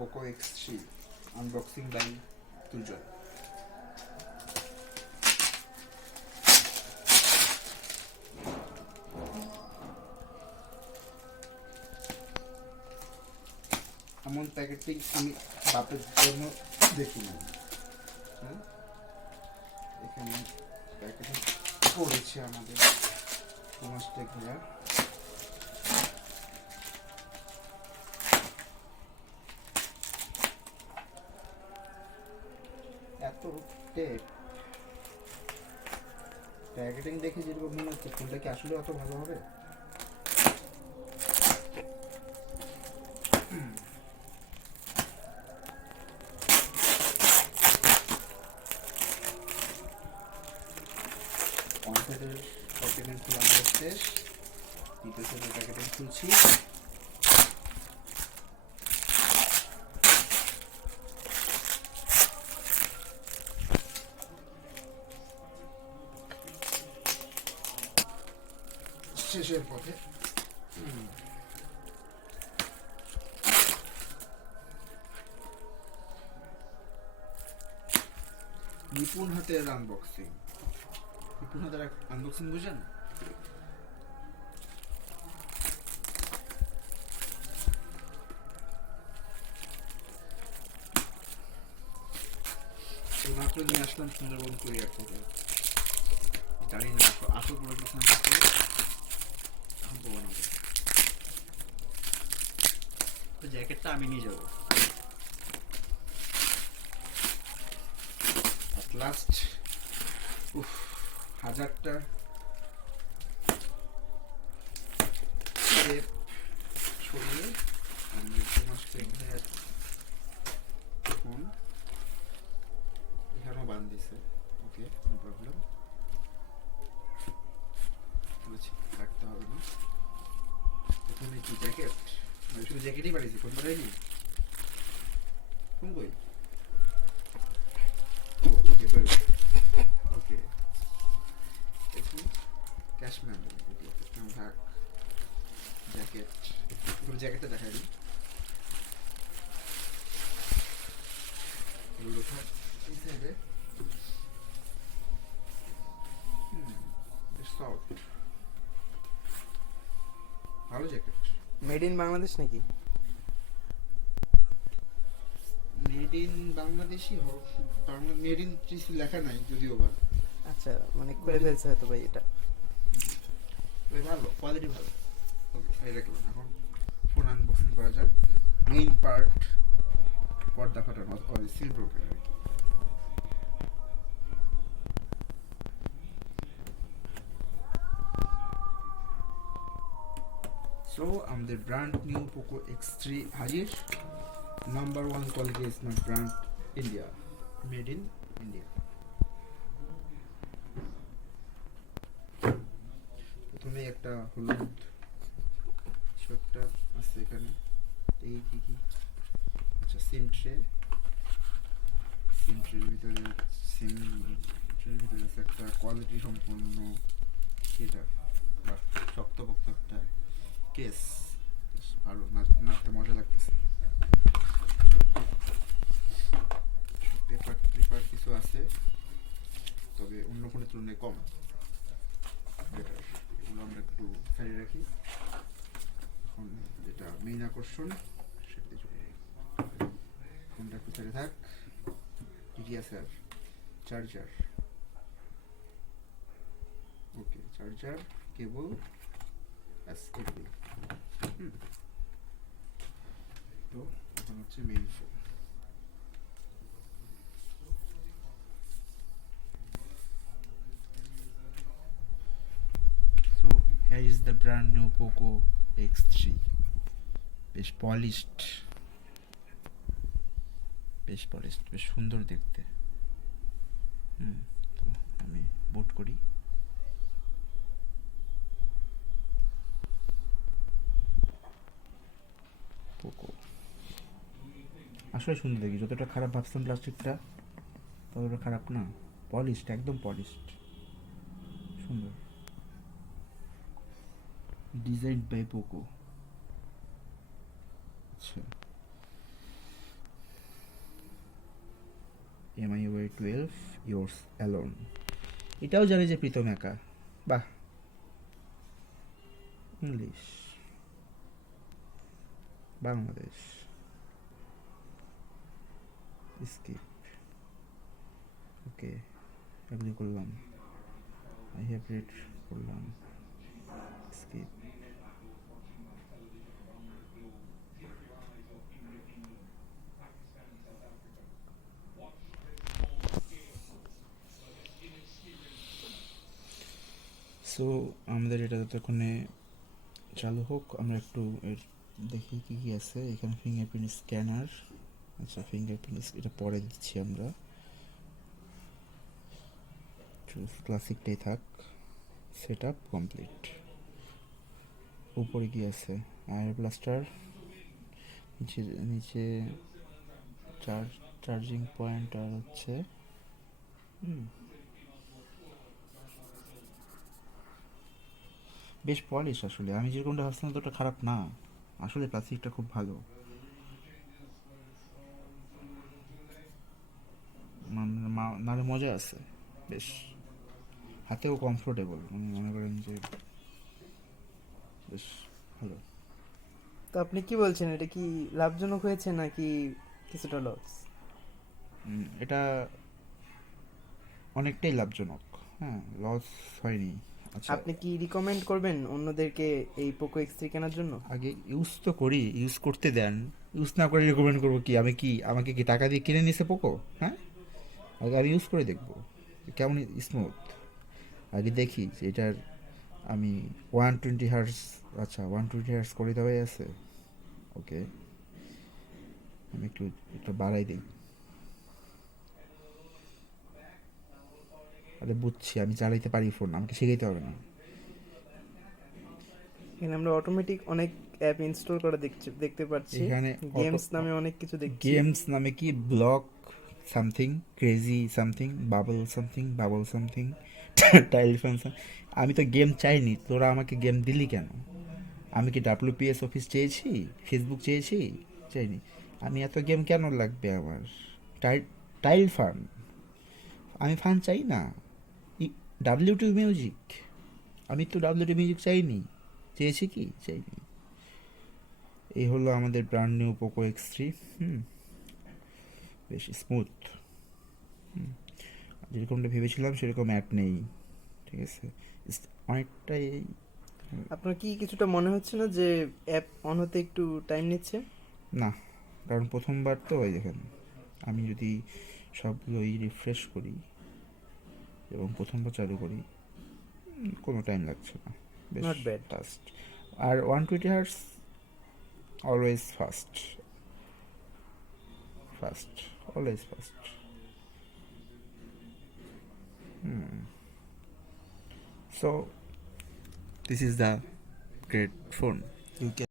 Poco X3 unboxing by Turjan. এমন packeting আমি বাপের জন্য দেখিনি। হ্যাঁ, এখানে প্যাকেটিং করেছে আমাদের সুমাশ টেক ভাইয়া। এত টেপ প্যাকেটিং দেখে যেরকম মনে হচ্ছে ফোনটা কি আসলে অত ভালো হবে? কনফিডেন্ট প্যাকেটিং খোলা শেষ, দ্বিতীয় সেটের প্যাকেটিং খুলছি। শেষের পথে নিপুণ হাতের আনবক্সিং। নিপুণ হাতের আনবক্সিং বুঝেন? মাত্র নিয়ে আসলাম সুন্দরবন কুরিয়ার থেকে। জানি না আসল প্রোডাক্ট জ্যাকেটটা আমি নিয়ে যাবো। লাস্ট 1000টা ছড়িয়ে আমি সুমাশ টেক ভাইয়ের ফোন এখানেও বান দিছে। ওকে, নো প্রবলেম, রাখতে হবে না। প্রথমে কি জ্যাকেট, আমি শুধু জ্যাকেটই পাঠিয়েছি, ফোন পাঠাইনি। ফোন কই? ওকে ওকে, ক্যাশ মেমো, ভাগ জ্যাকেট। জ্যাকেটটা দেখাই দিই। এগুলো থাক এই সাইডে। সফট, ভালো জ্যাকেট। মেড ইন বাংলাদেশ নাকি? মেড ইন বাংলাদেশই হোক, মেড ইন কিছু লেখা নাই যদিও বা। আচ্ছা, মানে করে ফেলছে হয়তো ভাই এটা। ভালো, কোয়ালিটি ভালো। ওকে, সাইড রাখলাম। এখন ফোন আনবক্সিং করা যাক। মেইন পার্ট পর্দা ফাটানো, সিল ব্রোকেন আর কি। So আমাদের ব্র্যান্ড নিউ Poco X3 হাজির। Number 1 quality smart brand India, made in India. প্রথমে একটা হলুদ ছোটটা আছে এখানে। এই কি আচ্ছা, সিম ট্রে। সিম ট্রের ভিতরে আছে একটা কোয়ালিটি সম্পন্ন এটা বা শক্তপোক্ত একটা কেস। ভালো, নাড়তে মজা লাগতেছে। পেপার কিছু আছে, তবে অন্য ফোনের তুলনায় কম বেটার। এগুলো আমরা একটু সাইডে রাখি। এখন যেটা মেইন আকর্ষণ সেটাতে চলে যাই। ফোনটা একটু সাইডে থাক। স্যার চার্জার, ওকে, চার্জার কেবল এসকেপি। তো এখন হচ্ছে main phone. So here is the brand new Poco X3. বেশ পলিশড, বেশ সুন্দর দেখতে। তো আমি বুট করি। পোকো আসলে সুন্দর দেখি, যতটা খারাপ ভাবছিলাম প্লাস্টিকটা ততটা খারাপ না। পলিশড, একদম পলিশড, সুন্দর। Design by Poco. আচ্ছা, 12 yours alone. এটাও জানি যে প্রীতম একা। বাহ, ইংলিশ, বাংলাদেশ, স্কিপ, ওকে, এগ্রি করলাম, আই হ্যাভ রিড করলাম, স্কিপ। সো আমাদের এটা যতক্ষণে চালু হোক আমরা একটু এর দেখি কী কী আছে এখানে। ফিঙ্গারপ্রিন্ট স্ক্যানার, আচ্ছা ফিঙ্গারপ্রিন্ট এটা পরে দিচ্ছি আমরা, ক্লাসিকটাই থাক। Set up complete. উপরে কি আছে? আয়ার ব্লাস্টার, নিচে নিচে চার্জিং পয়েন্ট, আর হচ্ছে বেশ পলিশ। আসলে আমি যেরকমটা ভাবছিলাম ততটা খারাপ না, আসলে প্লাস্টিকটা খুব ভালো, মানে মজা আছে বেশ, হাতেও কমফোর্টেবল, মানে মনে করেন যে বেশ ভালো। তো আপনি কি বলছেন, এটা কি লাভজনক হয়েছে নাকি কিছুটা লস? এটা অনেকটাই লাভজনক, হ্যাঁ, লস হয়নি। আচ্ছা, আপনি কি রিকমেন্ড করবেন অন্যদেরকে এই পোকো এক্স3 কেনার জন্য? আগে ইউজ তো করি, ইউজ করতে দেন, ইউজ না করে রেকমেন্ড করবো কি? আমাকে কি টাকা দিয়ে কিনে নিছে পোকো? হ্যাঁ, আগে আমি ইউজ করে দেখবো কেমন স্মুথ, আগে দেখি যে এটার আমি 120 হার্স, আচ্ছা 120 হার্স করে দেওয়াই আছে, ওকে, আমি একটু বাড়াই দিই। আরে বুঝছি, আমি চালাইতে পারি ফোন, আমাকে শিখাইতে হবে না। এখানে আমরা অটোমেটিক অনেক অ্যাপ ইনস্টল করা দেখতে পাচ্ছি। এখানে গেমস নামে অনেক কিছু দেখছি। গেমস নামে কি block something, crazy something, bubble something, tile function. আমি তো গেম চাইনি, তোরা আমাকে গেম দিলি কেন? আমি কি WPS অফিস চেয়েছি, ফেসবুক চেয়েছি? চাইনি। আমি এত গেম কেন লাগবে আমার? টাইল ফান, আমি ফান চাই না। WT মিউজিক, আমি তো WT মিউজিক চাইনি, চেয়েছি কি? চাইনি। এই হলো আমাদের ব্র্যান্ড নিউ পোকো এক্স3। বেশ স্মুথ, যেরকমটা ভেবেছিলাম সেরকম অ্যাপ নেই, ঠিক আছে, অনেকটাই। আপনার কি কিছুটা মনে হচ্ছে না যে অ্যাপ অন হতে একটু টাইম নিচ্ছে? না, কারণ প্রথমবার তো, ওই দেখেন, আমি যদি সবগুলোই রিফ্রেশ করি এবং প্রথমবার চালু করি, কোনো টাইম লাগছে না, বেশ নট ব্যাড। ফাস্ট। আর 120 hertz always fast, always fast. So this is the great phone. You can